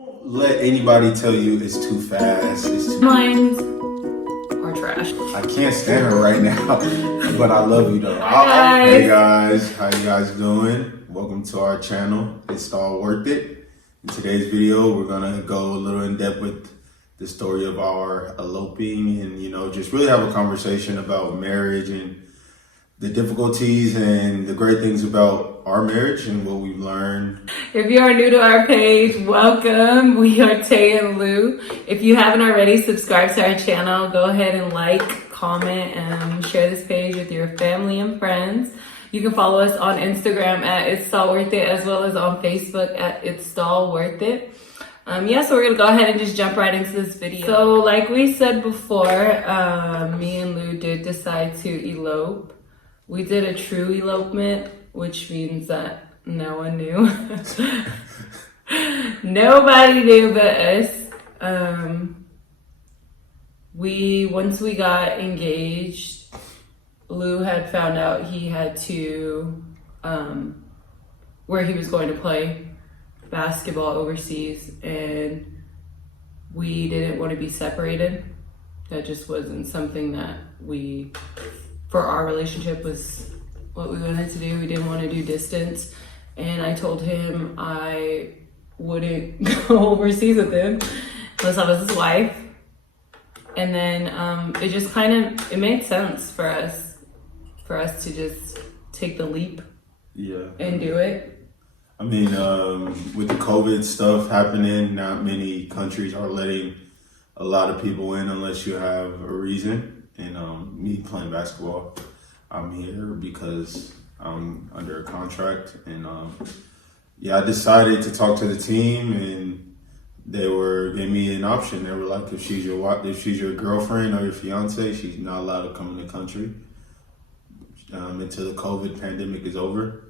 Let anybody tell you it's too fast. It's too Lines are trash. I can't stand her right now, but I love you though. Hi, Hey guys, how you guys doing? Welcome to our channel. It's all worth it. In today's video, we're gonna go a little in depth with the story of our eloping and just really have a conversation about marriage and the difficulties and the great things about our marriage and what we've learned. If you are new to our page, welcome. We are Tay and Lou. If you haven't already, subscribe to our channel. Go ahead and like, comment, and share this page with your family and friends. You can follow us on Instagram at It's Stall Worth It, as well as on Facebook at It's Stall Worth It. So we're gonna go ahead and just jump right into this video. So like we said before, me and Lou did decide to elope. We did a true elopement, which means that no one knew. Nobody knew but us. Once we got engaged, Lou had found out he had to, where he was going to play basketball overseas, and we didn't want to be separated. That just wasn't something that for our relationship was what we wanted to do. We didn't want to do distance, and I told him I wouldn't go overseas with him unless I was his wife. And then it just it made sense for us to just take the leap, and do it. I mean, with the COVID stuff happening, not many countries are letting a lot of people in unless you have a reason. And me playing basketball, I'm here because I'm under a contract. And I decided to talk to the team, and they gave me an option. They were like, if she's your girlfriend or your fiance, she's not allowed to come in the country until the COVID pandemic is over.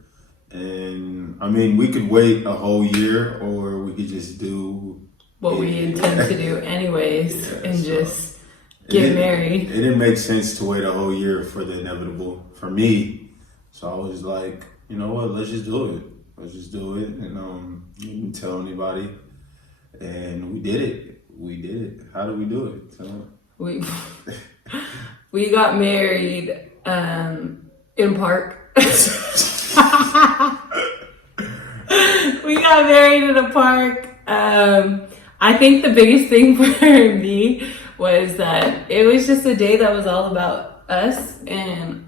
And I mean, we could wait a whole year, or we could just do what we intend to do anyways, just get married. It didn't make sense to wait a whole year for the inevitable for me. So I was like, you know what, let's just do it. Let's just do it. And didn't tell anybody. And we did it. How did we do it? So we got married in park. We got married in a park. I think the biggest thing for me was that it was just a day that was all about us and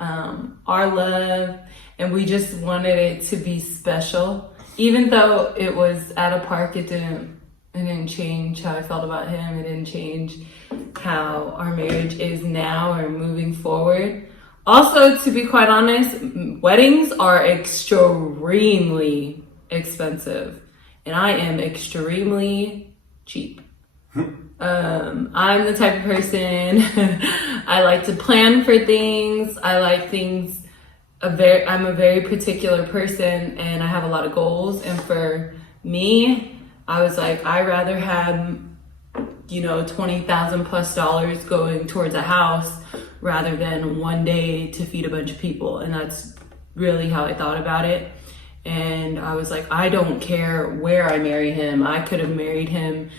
our love, and we just wanted it to be special. Even though it was at a park, it didn't change how I felt about him. It didn't change how our marriage is now or moving forward. Also, to be quite honest, weddings are extremely expensive, and I am extremely cheap. I'm the type of person, I like to plan for things. I like things, I'm a very particular person, and I have a lot of goals. And for me, I was like, I'd rather have, $20,000 plus going towards a house rather than one day to feed a bunch of people. And that's really how I thought about it. And I was like, I don't care where I marry him. I could have married him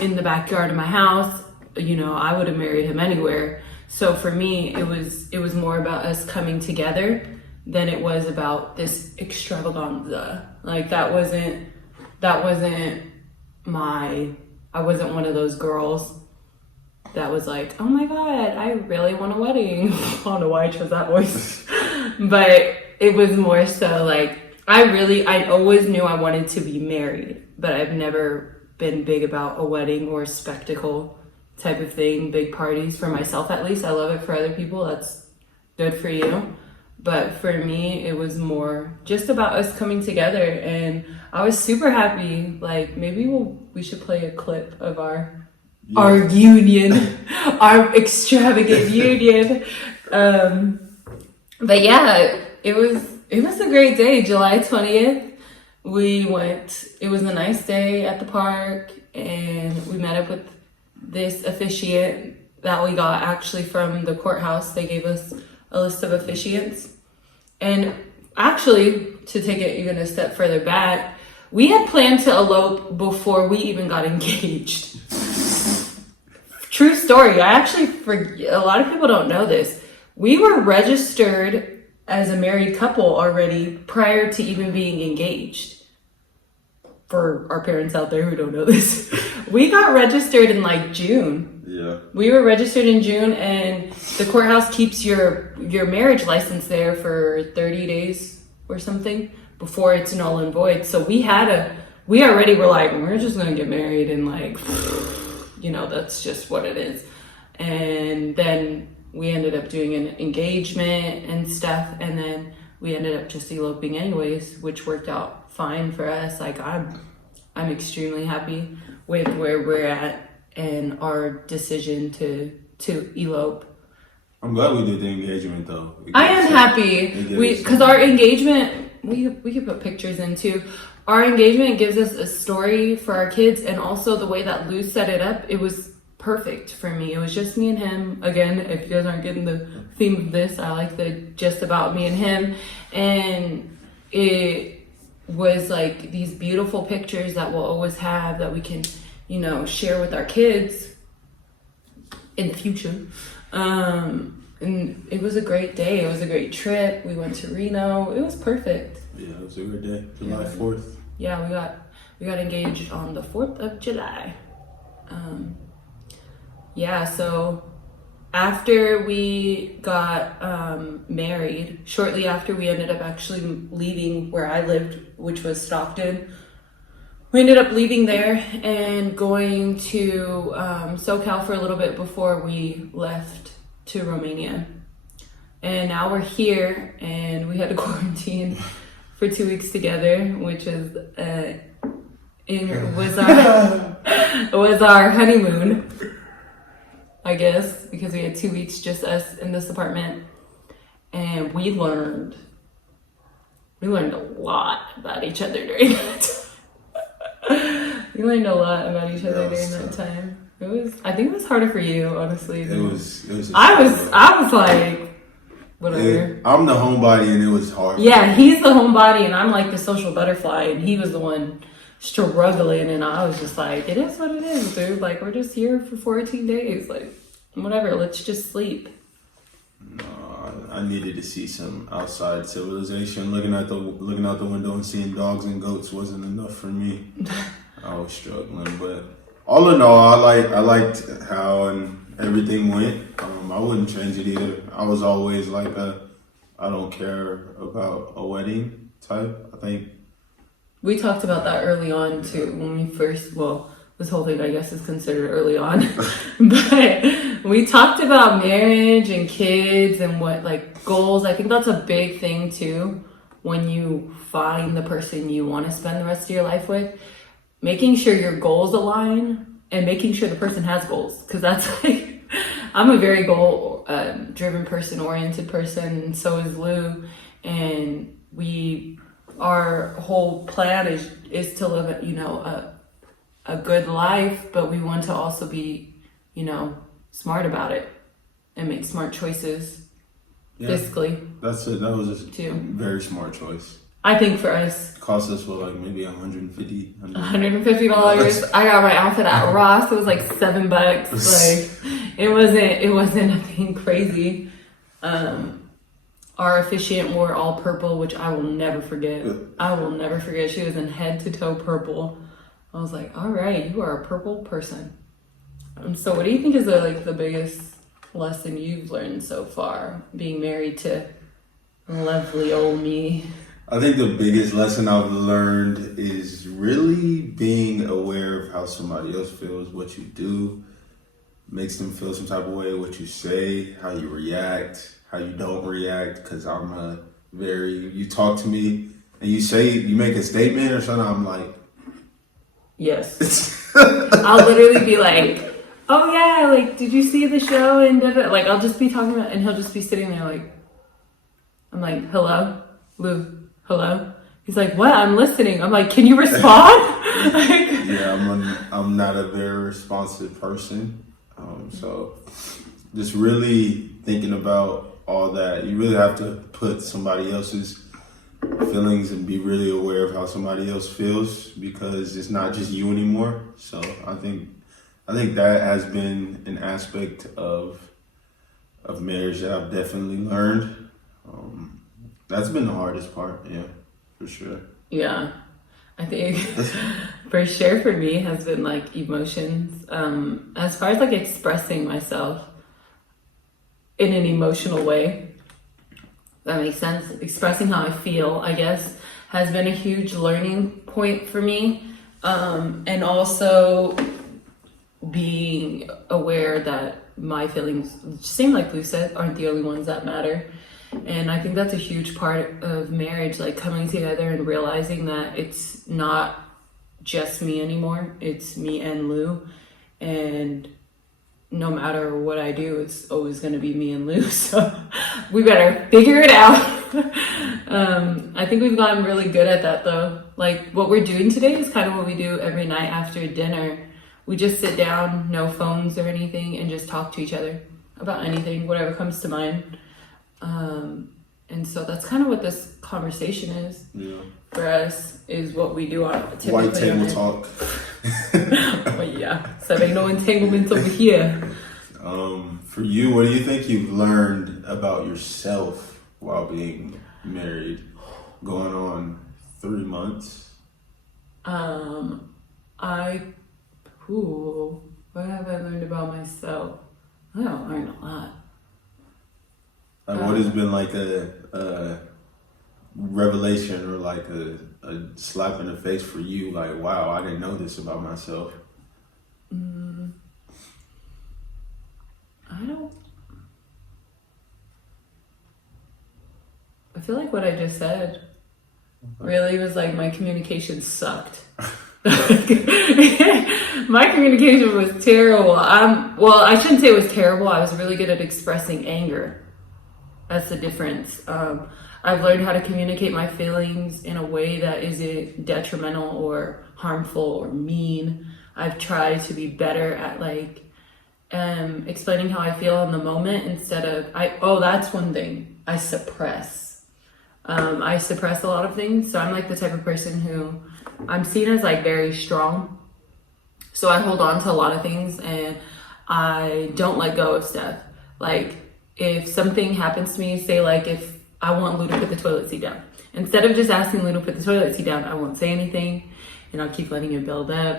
in the backyard of my house. I would have married him anywhere. So for me, it was more about us coming together than it was about this extravaganza. Like that wasn't I wasn't one of those girls that was like, oh my God, I really want a wedding. I don't know why I chose that voice. But it was more so like, I always knew I wanted to be married, but I've never been big about a wedding or spectacle type of thing, big parties for myself at least. I love it for other people. That's good for you. But for me, it was more just about us coming together, and I was super happy. Like maybe we should play a clip of our union, our extravagant union. But yeah, it was a great day. July 20th, we went. It was a nice day at the park, and we met up with this officiant that we got actually from the courthouse. They gave us a list of officiants. And actually, to take it even a step further back, We had planned to elope before we even got engaged. True story. I actually, a lot of people don't know this. We were registered as a married couple already prior to even being engaged. For our parents out there who don't know this, we got registered in like June. Yeah. We were registered in June, and the courthouse keeps your marriage license there for 30 days or something before it's null and void. So we already were like, we're just gonna get married and like, you know, that's just what it is. And then we ended up doing an engagement and stuff, and then we ended up just eloping anyways, which worked out fine for us. Like I'm extremely happy with where we're at and our decision to elope. I'm glad we did the engagement though. I am happy because our engagement, we could put pictures in too. Our engagement gives us a story for our kids, and also the way that Lou set it up, it was perfect for me. It was just me and him. Again, if you guys aren't getting the theme of this, I like the just about me and him. And it was like these beautiful pictures that we'll always have that we can, you know, share with our kids in the future. And it was a great day. It was a great trip. We went to Reno. It was perfect. Yeah, it was a good day. July 4th. Yeah, we got engaged on the 4th of July. Yeah, so after we got married, shortly after we ended up actually leaving where I lived, which was Stockton. We ended up leaving there and going to SoCal for a little bit before we left to Romania. And now we're here, and we had to quarantine for 2 weeks together, which is was our honeymoon, I guess, because we had 2 weeks just us in this apartment, and we learned a lot about each other during that time. We learned a lot about each other during that time. I think it was harder for you, honestly. It was. I was like, whatever. I'm the homebody, and it was hard. Yeah, he's the homebody, and I'm like the social butterfly, and he was the one struggling, and I was just like, it is what it is, dude. Like, we're just here for 14 days. Like, whatever, let's just sleep. No, I needed to see some outside civilization. Looking out the window and seeing dogs and goats wasn't enough for me. I was struggling, but all in all, I liked how and everything went. I wouldn't change it either. I was always like I don't care about a wedding type. I think we talked about that early on too, when we first, this whole thing I guess is considered early on, but we talked about marriage and kids and what like goals. I think that's a big thing too, when you find the person you want to spend the rest of your life with, making sure your goals align and making sure the person has goals. Cause that's like, I'm a very goal driven person, oriented person, and so is Lou. And our whole plan is to live, you know, a good life, but we want to also be, you know, smart about it and make smart choices fiscally. That was a very smart choice. I think for us, cost us like maybe $150. $150. I got my outfit at Ross. It was like $7. Like it wasn't nothing crazy. Our officiant wore all purple, which I will never forget. She was in head to toe purple. I was like, all right, you are a purple person. So what do you think is the biggest lesson you've learned so far, being married to lovely old me? I think the biggest lesson I've learned is really being aware of how somebody else feels, what you do makes them feel some type of way, what you say, how you react, how you don't react. Because you talk to me and you make a statement or something, I'm like, yes. I'll literally be like, oh yeah, like, did you see the show? And like, I'll just be talking about, and he'll just be sitting there like, I'm like, hello, Lou. Hello? He's like, what? I'm listening. I'm like, can you respond? Yeah, I'm not a very responsive person. So just really thinking about all that, you really have to put somebody else's feelings and be really aware of how somebody else feels, because it's not just you anymore. So I think that has been an aspect of marriage that I've definitely learned. That's been the hardest part, yeah, for sure. Yeah, I think for sure for me has been like emotions. As far as like expressing myself in an emotional way, that makes sense. Expressing how I feel, I guess, has been a huge learning point for me. And also being aware that my feelings, same like Lou said, aren't the only ones that matter. And I think that's a huge part of marriage, like coming together and realizing that it's not just me anymore, it's me and Lou. And no matter what I do, it's always going to be me and Lou. So we better figure it out. I think we've gotten really good at that though. Like what we're doing today is kind of what we do every night after dinner. We just sit down, no phones or anything, and just talk to each other about anything, whatever comes to mind. And so that's kind of what this conversation is for us, is what we do on typically. White table talk. Oh yeah, so there ain't no entanglements over here. For you, what do you think you've learned about yourself while being married, going on 3 months? What have I learned about myself? I don't learn a lot. Like, what has been like a revelation or like a slap in the face for you? Like, wow, I didn't know this about myself. I feel like what I just said really was like my communication sucked. My communication was terrible. Well, I shouldn't say it was terrible. I was really good at expressing anger. That's the difference. I've learned how to communicate my feelings in a way that isn't detrimental or harmful or mean. I've tried to be better at like explaining how I feel in the moment instead of that's one thing I suppress. I suppress a lot of things. So I'm like the type of person who I'm seen as like very strong. So I hold on to a lot of things and I don't let go of stuff. Like if something happens to me, say like if I want Lou to put the toilet seat down, instead of just asking Lou to put the toilet seat down, I won't say anything and I'll keep letting it build up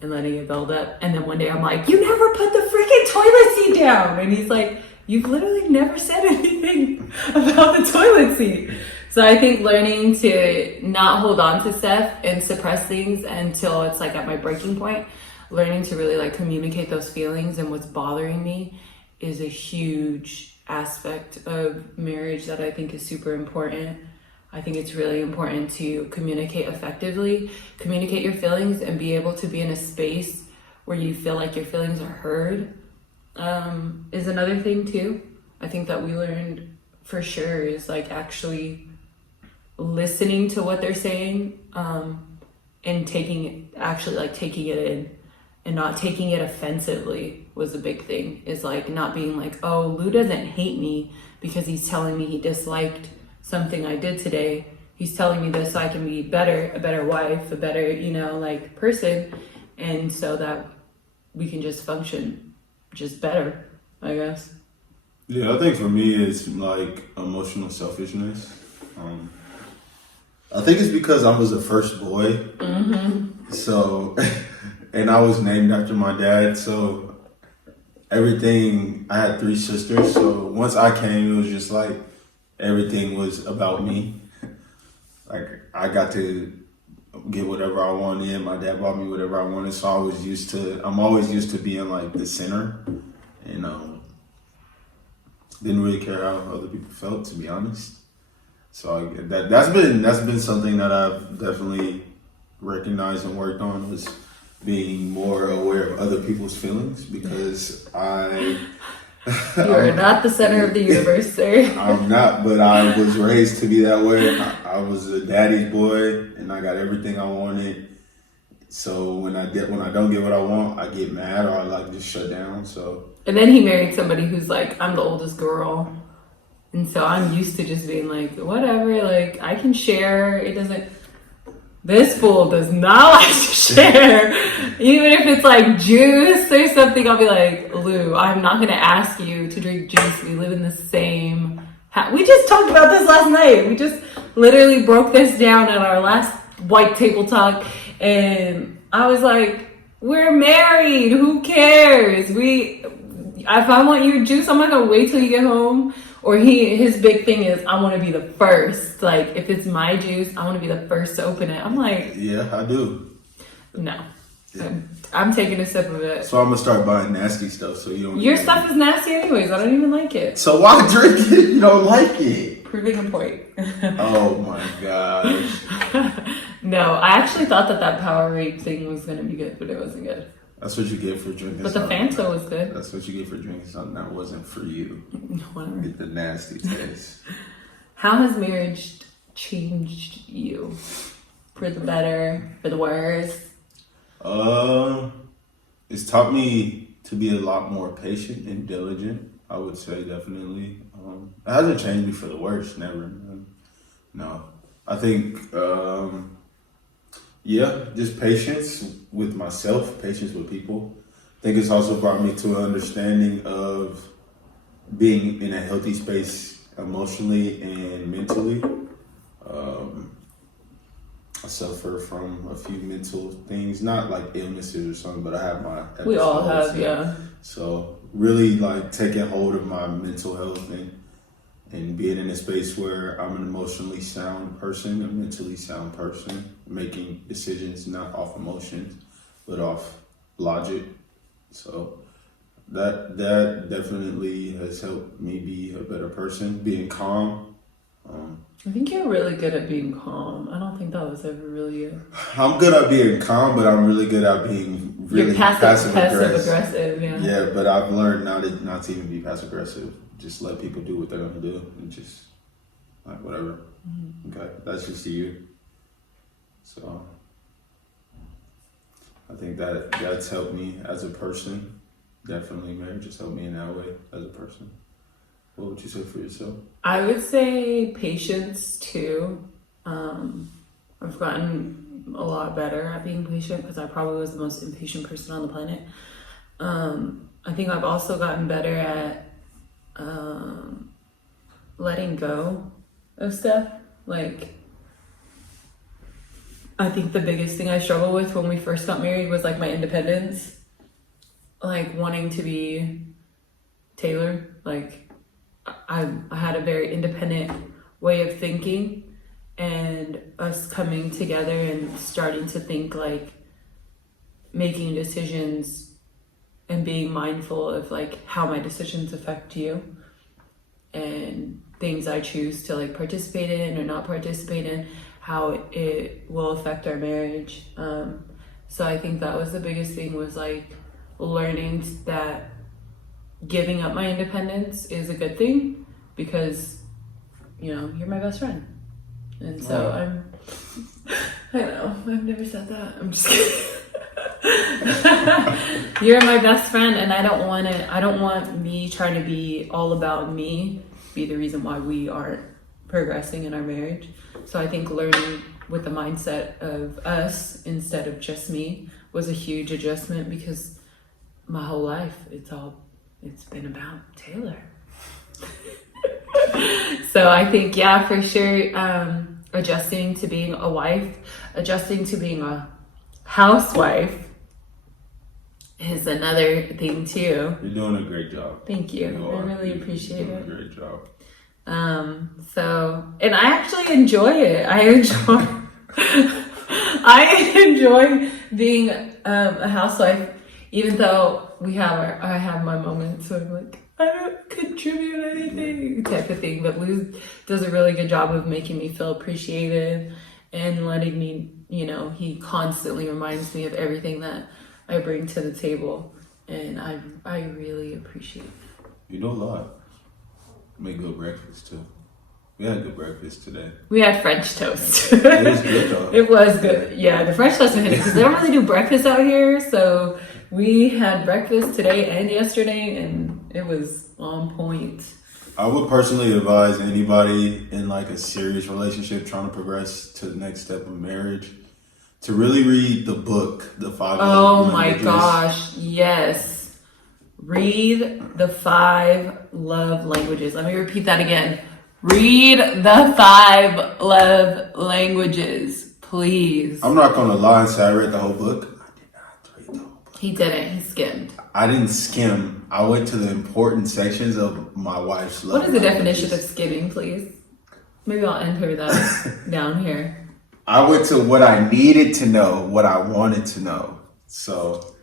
and letting it build up. And then one day I'm like, you never put the freaking toilet seat down. And he's like, you've literally never said anything about the toilet seat. So I think learning to not hold on to stuff and suppress things until it's like at my breaking point, learning to really like communicate those feelings and what's bothering me is a huge aspect of marriage that I think is super important. I think it's really important to communicate effectively, communicate your feelings and be able to be in a space where you feel like your feelings are heard, is another thing too. I think that we learned for sure is like actually listening to what they're saying, and taking it in and not taking it offensively was a big thing. Is like not being like, oh, Lou doesn't hate me because he's telling me he disliked something I did today. He's telling me this so I can be better, a better wife, a better, like person. And so that we can just function just better, I guess. Yeah, I think for me it's like emotional selfishness. I think it's because I was the first boy. Mm-hmm. So, and I was named after my dad. So everything, I had 3 sisters. So once I came, it was just like everything was about me. Like I got to get whatever I wanted. My dad bought me whatever I wanted. So I'm always used to being like the center, and didn't really care how other people felt, to be honest. So that's been something that I've definitely recognized and worked on, was being more aware of other people's feelings, because You're not the center of the universe, sir. I'm not, but I was raised to be that way. I was a daddy's boy, and I got everything I wanted. So when I don't get what I want, I get mad, or I like just shut down. So. And then he married somebody who's like, I'm the oldest girl, And so I'm used to just being like, whatever, like I can share. It doesn't, this fool does not like to share. Even if it's like juice or something, I'll be like, Lou, I'm not going to ask you to drink juice. We live in the same house. We just talked about this last night. We just literally broke this down at our last white table talk. And I was like, we're married. Who cares? If I want your juice, I'm not going to wait till you get home. Or his big thing is, I want to be the first. Like, if it's my juice, I want to be the first to open it. I'm like... Yeah, I do. No. Yeah. I'm taking a sip of it. So I'm going to start buying nasty stuff so you don't... Your stuff is nasty anyways. I don't even like it. So why drink it? You don't like it. Proving a point. Oh my gosh. No, I actually thought that Powerade thing was going to be good, but it wasn't good. That's what you get for drinking but the Fanta was good. That's what you get for drinking something that wasn't for you. Whatever. Get the nasty taste. How has marriage changed you? For the better, for the worse? It's taught me to be a lot more patient and diligent. I would say definitely. It hasn't changed me for the worse. Never. No. I think. Yeah, just patience with myself, patience with people. I think it's also brought me to an understanding of being in a healthy space emotionally and mentally. I suffer from a few mental things, not like illnesses or something, but I have my episodes. We all have, yeah. So really like taking hold of my mental health and being in a space where I'm an emotionally sound person, a mentally sound person, making decisions not off emotions, but off logic. So that definitely has helped me be a better person, being calm. I think you're really good at being calm. I don't think that was ever really I'm good at being calm, but I'm really good at being really passive aggressive. Yeah. Yeah, but I've learned not to even be passive aggressive. Just let people do what they're gonna do, and just like whatever. Mm-hmm. Okay, that's just you. So I think that's helped me as a person. Definitely, marriage has helped me in that way as a person. What would you say for yourself? I would say patience too. I've gotten a lot better at being patient because I probably was the most impatient person on the planet. I think I've also gotten better at letting go of stuff. Like, I think the biggest thing I struggled with when we first got married was like my independence, like wanting to be Taylor. Like, I had a very independent way of thinking, and us coming together and starting to think like making decisions and being mindful of like how my decisions affect you and things I choose to like participate in or not participate in, how it will affect our marriage. So I think that was the biggest thing, was like learning that giving up my independence is a good thing because, you know, you're my best friend. And so I know, I've never said that. I'm just kidding. You're my best friend, and I don't want me trying to be all about me be the reason why we aren't progressing in our marriage. So I think learning with the mindset of us instead of just me was a huge adjustment, because my whole life it's been about Taylor. So I think, yeah, for sure, adjusting to being a wife, adjusting to being a housewife is another thing too. You're doing a great job. Thank you. I really appreciate it. Great job. So, and I actually enjoy it. I enjoy being a housewife, even though I have my moments where I'm like, I don't contribute anything type of thing. But Lou does a really good job of making me feel appreciated and letting me, you know, he constantly reminds me of everything that I bring to the table, and I really appreciate it. You know a lot. Make good breakfast too. We had good breakfast today. We had French toast. It was good though. It was good. Yeah, the French toast was because they don't really do breakfast out here, so we had breakfast today and yesterday, and it was on point. I would personally advise anybody in like a serious relationship trying to progress to the next step of marriage to really read the book, The Five Love Languages. Oh my gosh, yes. Read the 5 love languages. Let me repeat that again. Read the 5 love languages, please. I'm not gonna lie and say I read the whole book. I did not read the whole book. He didn't. He skimmed. I didn't skim. I went to the important sections of my wife's love. What is the definition of skimming, please? Maybe I'll enter that down here. I went to what I needed to know, what I wanted to know. So,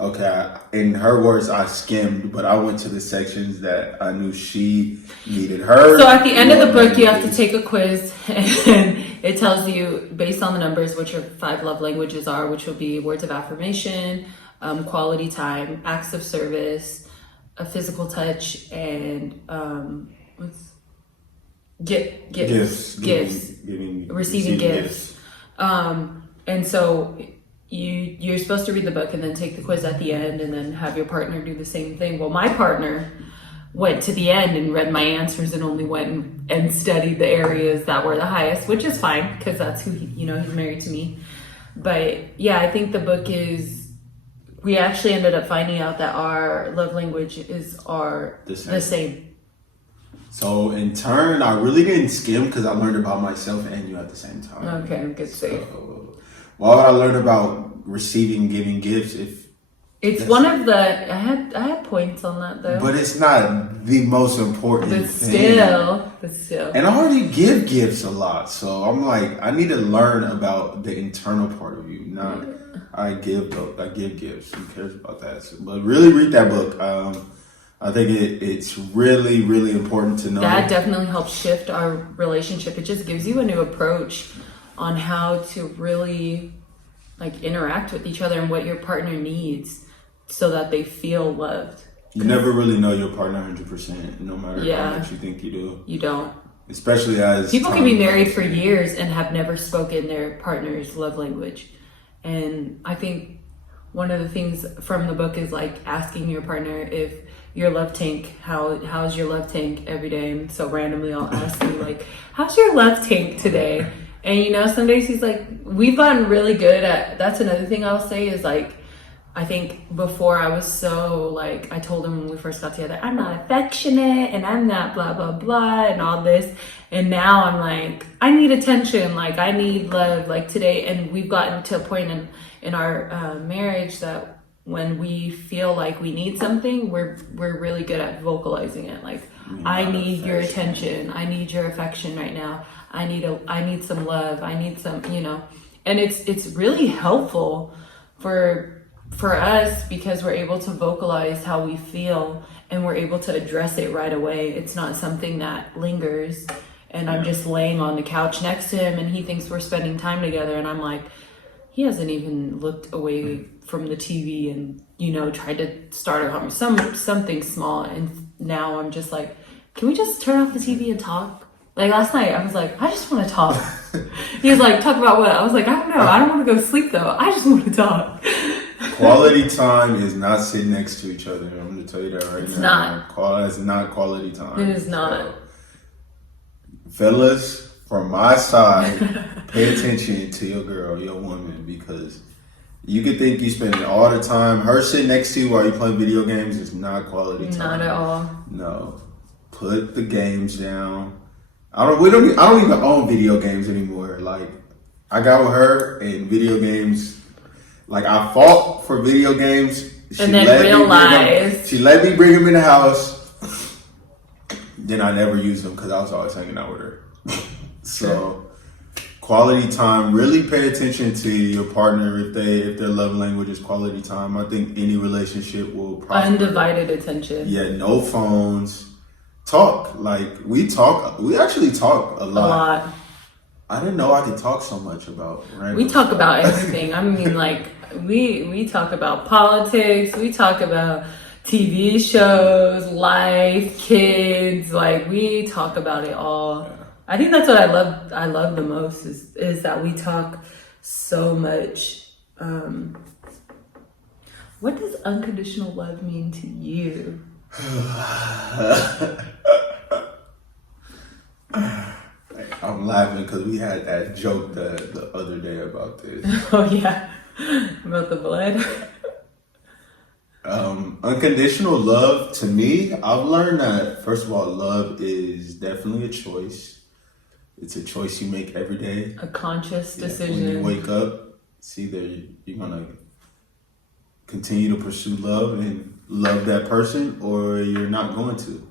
okay, in her words, I skimmed, but I went to the sections that I knew she needed her. So at the end of the book, you have to take a quiz, and it tells you, based on the numbers, what your 5 love languages are, which will be words of affirmation, quality time, acts of service, a physical touch, and gifts. Receiving gifts. And so you're supposed to read the book and then take the quiz at the end and then have your partner do the same thing. Well, my partner went to the end and read my answers and only went and studied the areas that were the highest, which is fine because that's who he's married to me. But yeah, I think the book we actually ended up finding out that our love languages are the same. So in turn, I really didn't skim because I learned about myself and you at the same time. Okay, good save. Why would I learn about receiving, giving gifts It's one of the I had points on that though. But it's not the most important But thing. still. And I already give gifts a lot, so I'm like, I need to learn about the internal part of you. Not I give gifts. Who cares about that? So, but really read that book. I think it's really, really important to know. That definitely helps shift our relationship. It just gives you a new approach on how to really like interact with each other and what your partner needs so that they feel loved. You never really know your partner 100%, no matter how much you think you do. You don't. Especially as people can be married for years and have never spoken their partner's love language. And I think one of the things from the book is like asking your partner if your love tank, how's your love tank every day? And so randomly I'll ask you like, how's your love tank today? And some days he's like, we've gotten really good at, that's another thing I'll say is like, I think before I was so like, I told him when we first got together, I'm not affectionate and I'm not blah, blah, blah and all this. And now I'm like, I need attention. Like I need love like today. And we've gotten to a point in our marriage that when we feel like we need something, we're really good at vocalizing it. Like, I need your attention. I need your affection right now. I need some love. I need some, and it's really helpful for us because we're able to vocalize how we feel and we're able to address it right away. It's not something that lingers and I'm just laying on the couch next to him and he thinks we're spending time together and I'm like, he hasn't even looked away from the TV and, tried to start a conversation, something small. And now I'm just like, can we just turn off the TV and talk? Like last night, I was like, I just want to talk. He was like, talk about what? I was like, I don't know. I don't want to go to sleep though. I just want to talk. Quality time is not sitting next to each other. I'm going to tell you that right now. It's not. It's not quality time. It is not. So, fellas, from my side, pay attention to your girl, your woman, because you could think you spend all the time. Her sitting next to you while you're playing video games is not quality time. Not at all. No. Put the games down. I don't even own video games anymore. Like, I got with her and video games. Like, I fought for video games. And then realized. She let me bring them in the house. Then I never used them because I was always hanging out with her. So, quality time. Really pay attention to your partner if their love language is quality time. I think any relationship will prosper. Undivided attention. Yeah, no phones. Talk. Like, we actually talk a lot. I didn't know I could talk so much about random We talk about everything. I mean, like, we talk about politics. We talk about TV shows, life, kids. Like, we talk about it all. Yeah. I think that's what I love the most is that we talk so much. What does unconditional love mean to you? I'm laughing because we had that joke the other day about this. Oh yeah, about the blood. Unconditional love, to me, I've learned that, first of all, love is definitely a choice. It's a choice you make every day. A conscious decision. When you wake up, it's either you're going to continue to pursue love and love that person, or you're not going to.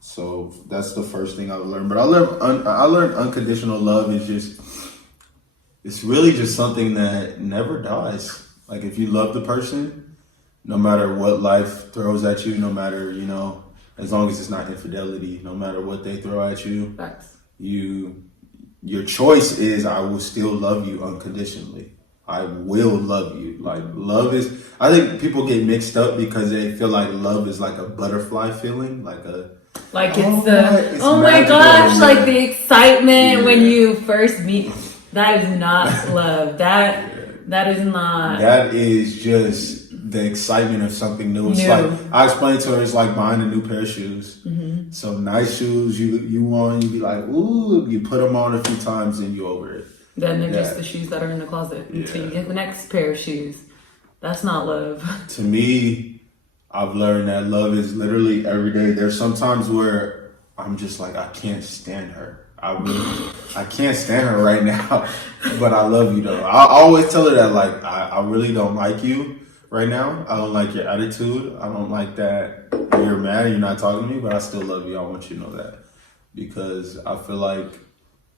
So that's the first thing I've learned. But I learned unconditional love is just, it's really just something that never dies. Like if you love the person, no matter what life throws at you, no matter, as long as it's not infidelity, no matter what they throw at you, Facts. Your choice is, I will still love you unconditionally. I will love you. Like love is, I think people get mixed up because they feel like love is like a butterfly feeling, oh my gosh, like the excitement when you first meet. That is not love. That is not. That is just the excitement of something new. It's like, I explained to her, it's like buying a new pair of shoes. Mm-hmm. So nice shoes you want, you be like, ooh, you put them on a few times and you over it. Then they're just the shoes that are in the closet until you get the next pair of shoes. That's not love. To me, I've learned that love is literally every day. There's some times where I'm just like, I can't stand her. I can't stand her right now, but I love you though. I always tell her that, like, I really don't like you right now. I don't like your attitude. I don't like that you're mad, you're not talking to me, but I still love you. I want you to know that, because I feel like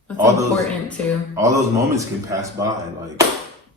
that's important too. All those moments can pass by. Like,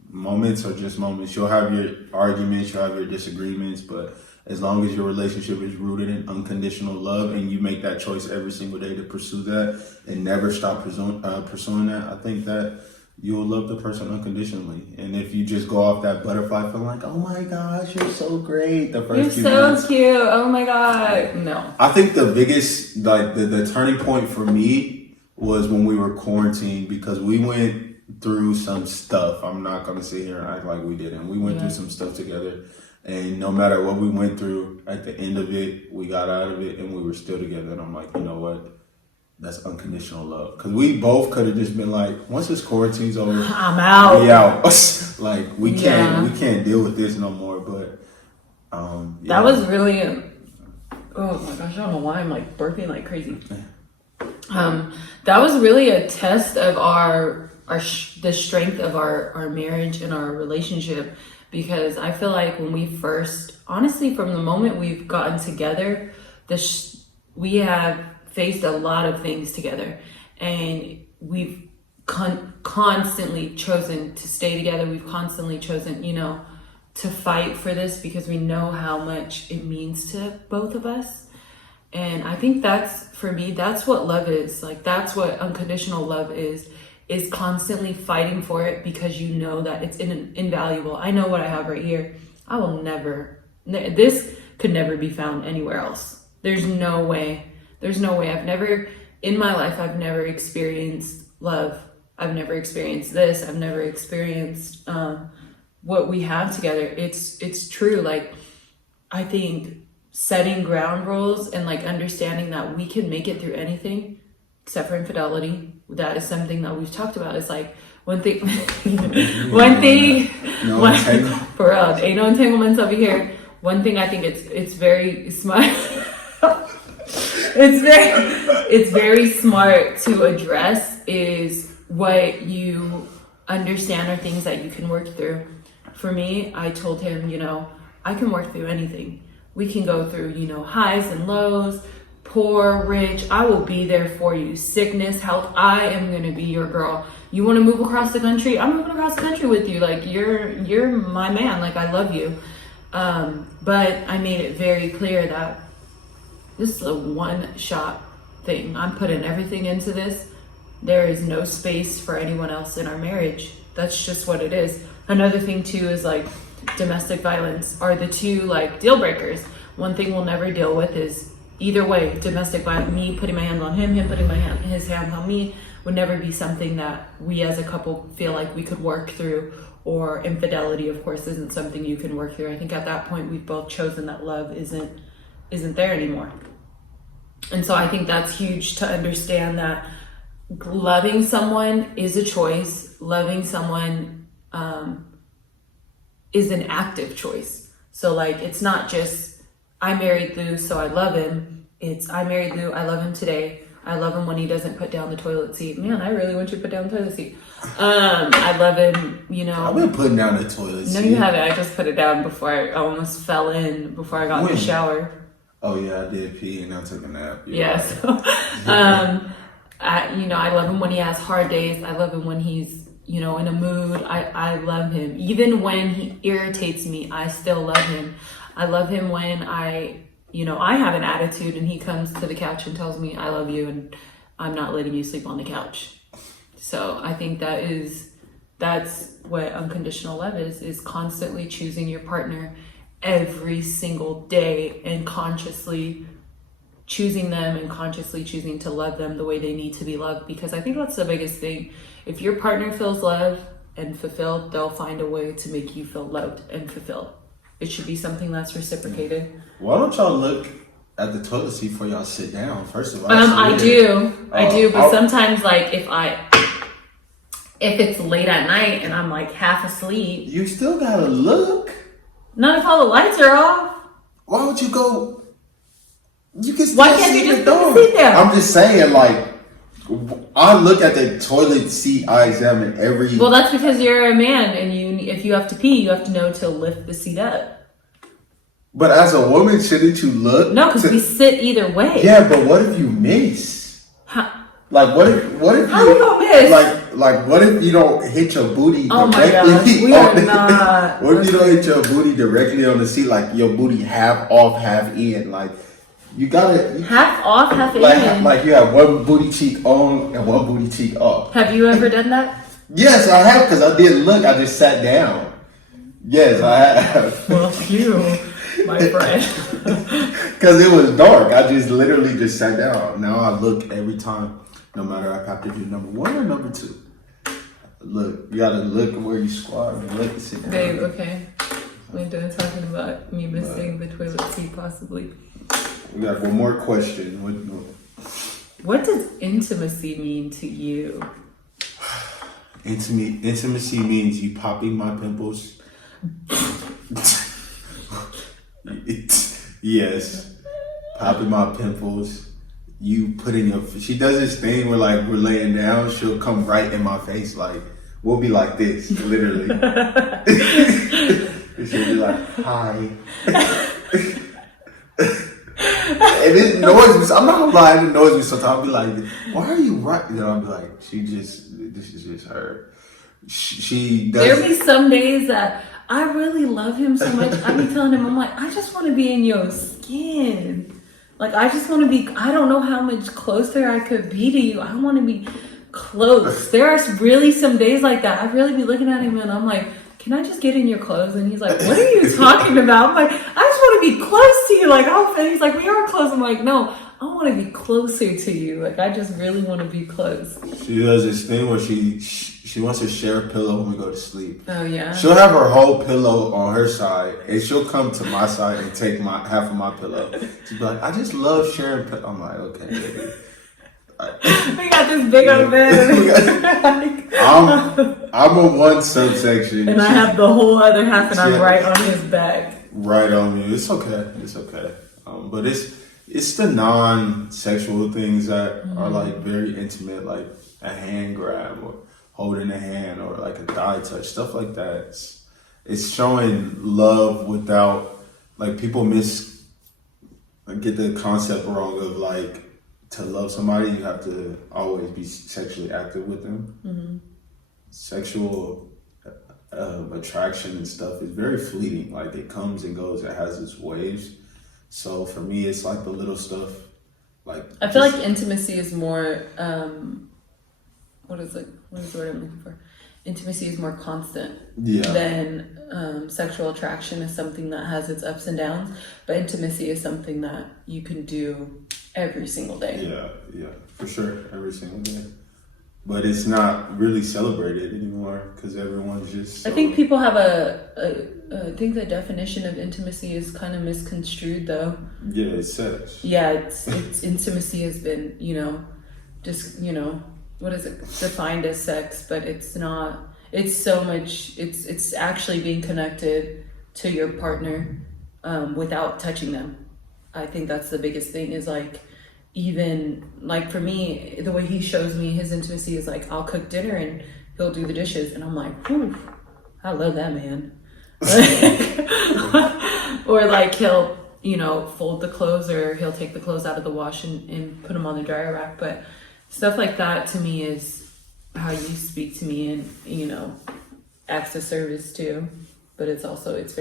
moments are just moments. You'll have your arguments, you'll have your disagreements, but as long as your relationship is rooted in unconditional love and you make that choice every single day to pursue that and never stop pursuing that, I think that you'll love the person unconditionally. And if you just go off that butterfly feeling like, oh my gosh, you're so great, the first few minutes, cute, oh my god, no. I think the biggest, like the turning point for me was when we were quarantined, because we went through some stuff. I'm not going to sit here and act like we didn't. We went through some stuff together. And no matter what we went through, at the end of it, we got out of it and we were still together. And I'm like, you know what? That's unconditional love. Because we both could have just been like, once this quarantine's over, I'm out. We out. Like, we can't deal with this no more. But that was really oh my gosh, I don't know why I'm like burping like crazy. That was really a test of the strength of our marriage and our relationship. Because I feel like when we first, honestly, from the moment we've gotten together, we have faced a lot of things together. And we've constantly chosen to stay together. We've constantly chosen, to fight for this because we know how much it means to both of us. And I think for me, that's what love is. Like, that's what unconditional love is constantly fighting for it because you know that it's invaluable. I know what I have right here. I will never, this could never be found anywhere else. There's no way. In my life, I've never experienced love. I've never experienced this. I've never experienced what we have together. It's true. Like, I think setting ground rules and like understanding that we can make it through anything except for infidelity. That is something that we've talked about. It's like for real, ain't no entanglements over here. One thing I think it's very smart. it's very smart to address is what you understand are things that you can work through. For me, I told him, I can work through anything. We can go through, highs and lows, poor, rich, I will be there for you. Sickness, health, I am going to be your girl. You want to move across the country? I'm moving across the country with you. Like, you're my man. Like, I love you. But I made it very clear that this is a one-shot thing. I'm putting everything into this. There is no space for anyone else in our marriage. That's just what it is. Another thing too is like domestic violence are the two like deal breakers. One thing we'll never deal with is either way, domestic violence, me putting my hands on him putting his hands on me would never be something that we as a couple feel like we could work through. Or infidelity, of course, isn't something you can work through. I think at that point we've both chosen that love isn't there anymore. And so I think that's huge to understand that loving someone is a choice. Loving someone is an active choice. So like, it's not just, I married Lou, so I love him. It's, I married Lou, I love him today. I love him when he doesn't put down the toilet seat. Man, I really want you to put down the toilet seat. I love him, you know. I've been putting down the toilet seat. No, you haven't. I just put it down before I almost fell in before I got in the shower. Oh yeah, I did pee and I took a nap. Yeah, so, I love him when he has hard days. I love him when he's, you know, in a mood. I love him. Even when he irritates me, I still love him. I love him when I have an attitude and he comes to the couch and tells me I love you and I'm not letting you sleep on the couch. So I think that's what unconditional love is constantly choosing your partner every single day and consciously choosing them and consciously choosing to love them the way they need to be loved. Because I think that's the biggest thing. If your partner feels loved and fulfilled, they'll find a way to make you feel loved and fulfilled. It should be something that's reciprocated. Why don't y'all look at the toilet seat before y'all sit down? First of all, I do, but sometimes like if it's late at night and I'm like half asleep, you still gotta look. Not if all the lights are off. Why would you go? You can still Why can't you just put the seat down? I'm just saying, like, I look at the toilet seat. I examine every. Well, that's because you're a man, and if you have to pee, you have to know to lift the seat up. But as a woman, shouldn't you look? No, because we sit either way. Yeah, but what if you miss? Like, what if how you gonna miss? Like, what if you don't hit your booty directly? Oh my gosh, we are not. What if you don't hit your booty directly on the seat? Like, your booty half off, half in. Like, you gotta half off, half in. Like you have one booty cheek on and one booty cheek off. Have you ever done that? Yes, I have, because I didn't look. I just sat down. Yes, I have. Well, you, my friend. Because it was dark. I just literally just sat down. Now I look every time. No matter if I have to do number 1 or number 2. Look, you gotta look where you squat and look and sit down. Babe, okay. We're done talking about me missing the toilet seat, possibly. We got one more question. What does intimacy mean to you? Intimacy means you popping my pimples. Yes, popping my pimples. You putting your. She does this thing where like we're laying down. She'll come right in my face. Like we'll be like this, literally. She'll be like, "Hi." And it annoys me. I'm not gonna lie, it annoys me sometimes. I'll be like, "Why are you right?" You know, I'll be like, this is just her. She does. There'll be some days that I really love him so much. I be telling him, I'm like, I just want to be in your skin. Like, I just want to be, I don't know how much closer I could be to you. I want to be close. There are really some days like that. I'd really be looking at him and I'm like, can I just get in your clothes? And he's like, what are you talking about? I'm like, I just want to be close to you. Like, oh, and he's like, we are close. I'm like, no, I want to be closer to you. Like, I just really want to be close. She does this thing where she wants to share a pillow when we go to sleep. Oh, yeah. She'll have her whole pillow on her side, and she'll come to my side and take half of my pillow. She'll be like, I just love sharing pillow. I'm like, okay, baby. We got this big old bed. I'm on one subsection. And I have the whole other half, and I'm right on his back. Right on me. It's okay. It's okay. But it's the non-sexual things that are like very intimate, like a hand grab or holding a hand or like a thigh touch, stuff like that. It's showing love without, like, people get the concept wrong of like, to love somebody, you have to always be sexually active with them. Mm-hmm. Sexual attraction and stuff is very fleeting. Like, it comes and goes. It has its waves. So for me, it's like the little stuff. Like, I feel like intimacy is more. What is the word I'm looking for? Intimacy is more constant than sexual attraction is something that has its ups and downs. But intimacy is something that you can do every single day. Yeah, for sure, every single day. But it's not really celebrated anymore because everyone's just. I think people have I think the definition of intimacy is kind of misconstrued, though. Yeah, it's sex. Yeah, it's intimacy has been, just what is it defined as sex, but it's not. It's so much. It's actually being connected to your partner without touching them. I think that's the biggest thing. Is like, even like for me, the way he shows me his intimacy is like, I'll cook dinner and he'll do the dishes, and I'm like, whew, I love that man. Or like he'll, you know, fold the clothes, or he'll take the clothes out of the wash and put them on the dryer rack. But stuff like that to me is how you speak to me, and, you know, acts of service too. But it's also, it's,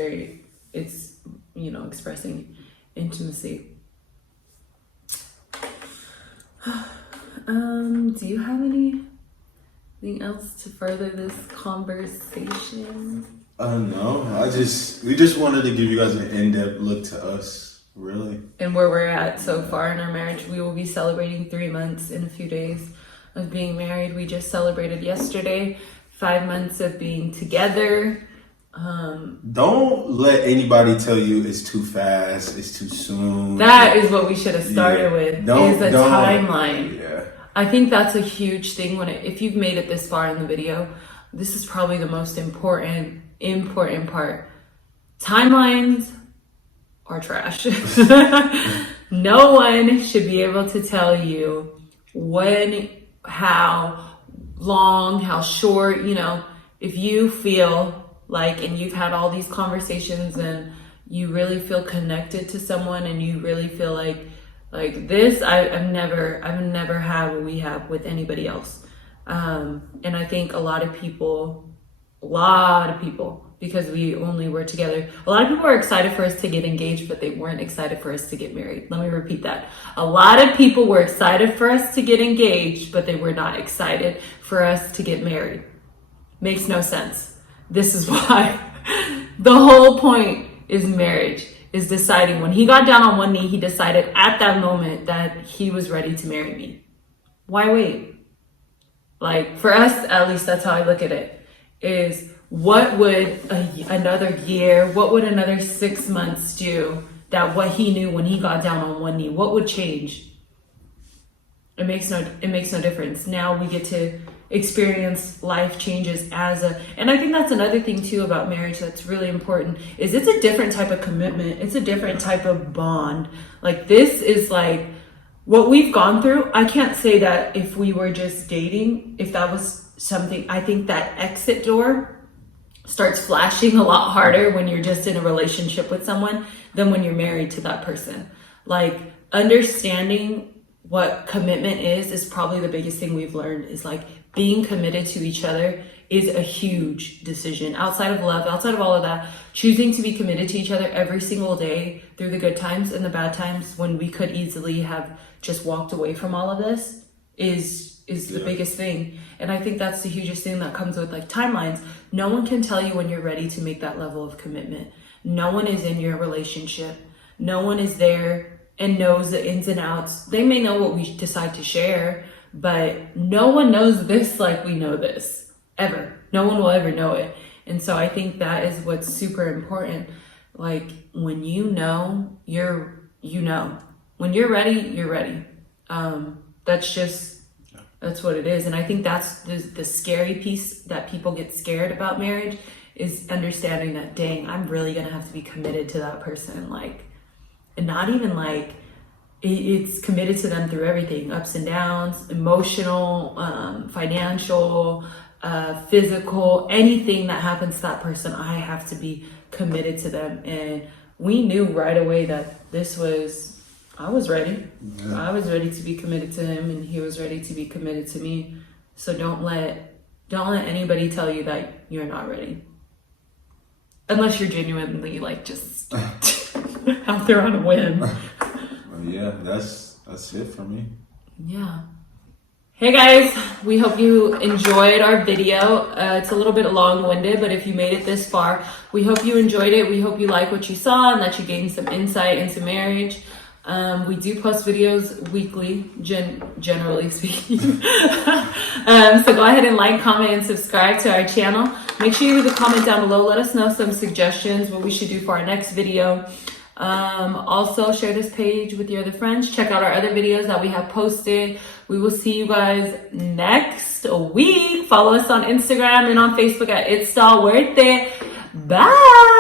you know, expressing intimacy. Do you have anything else to further this conversation? No, we just wanted to give you guys an in-depth look to us, really. And where we're at so far in our marriage. We will be celebrating 3 months in a few days of being married. We just celebrated yesterday 5 months of being together. Don't let anybody tell you it's too fast, it's too soon. That is what we should have started with, is a timeline. Yeah. I think that's a huge thing if you've made it this far in the video, this is probably the most important part. Timelines are trash. No one should be able to tell you when, how long, how short, you know, if you feel like, and you've had all these conversations and you really feel connected to someone, and you really feel like this, I've never had what we have with anybody else. And I think a lot of people, because we only were together, a lot of people were excited for us to get engaged, but they weren't excited for us to get married. Let me repeat that. A lot of people were excited for us to get engaged, but they were not excited for us to get married. Makes no sense. This is why the whole point is marriage, is deciding. When he got down on one knee, he decided at that moment that he was ready to marry me. Why wait? Like, for us, at least that's how I look at it, is what would another year, what would another 6 months do that what he knew when he got down on one knee, what would change? It makes no difference. Now we get to experience life changes and I think that's another thing too about marriage that's really important, is it's a different type of commitment. It's a different type of bond. Like, this is like what we've gone through. I can't say that if we were just dating, if that was something, I think that exit door starts flashing a lot harder when you're just in a relationship with someone than when you're married to that person. Like, understanding what commitment is probably the biggest thing we've learned, is like, being committed to each other is a huge decision. Outside of love, outside of all of that, choosing to be committed to each other every single day through the good times and the bad times, when we could easily have just walked away from all of this, is the biggest thing. And I think that's the hugest thing that comes with like timelines. No one can tell you when you're ready to make that level of commitment. No one is in your relationship. No one is there and knows the ins and outs. They may know what we decide to share, but no one knows this like we know this, ever. No one will ever know it. And so I think that is what's super important. Like, when you know, you know. When you're ready, you're ready. That's what it is. And I think that's the scary piece, that people get scared about marriage, is understanding that, dang, I'm really gonna have to be committed to that person. Like, and not even like, it's committed to them through everything, ups and downs, emotional, financial, physical, anything that happens to that person, I have to be committed to them. And we knew right away that I was ready. Yeah. I was ready to be committed to him, and he was ready to be committed to me. So don't let anybody tell you that you're not ready. Unless you're genuinely like just out there on a whim. Yeah, that's it for me. Yeah. Hey guys, we hope you enjoyed our video. It's a little bit long-winded, but if you made it this far, we hope you enjoyed it. We hope you like what you saw and that you gained some insight into marriage. We do post videos weekly, generally speaking. So go ahead and like, comment, and subscribe to our channel. Make sure you leave a comment down below. Let us know some suggestions, what we should do for our next video. Also, share this page with your other friends. Check out our other videos that we have posted. We will see you guys next week. Follow us on Instagram and on Facebook at It's All Worth It. Bye.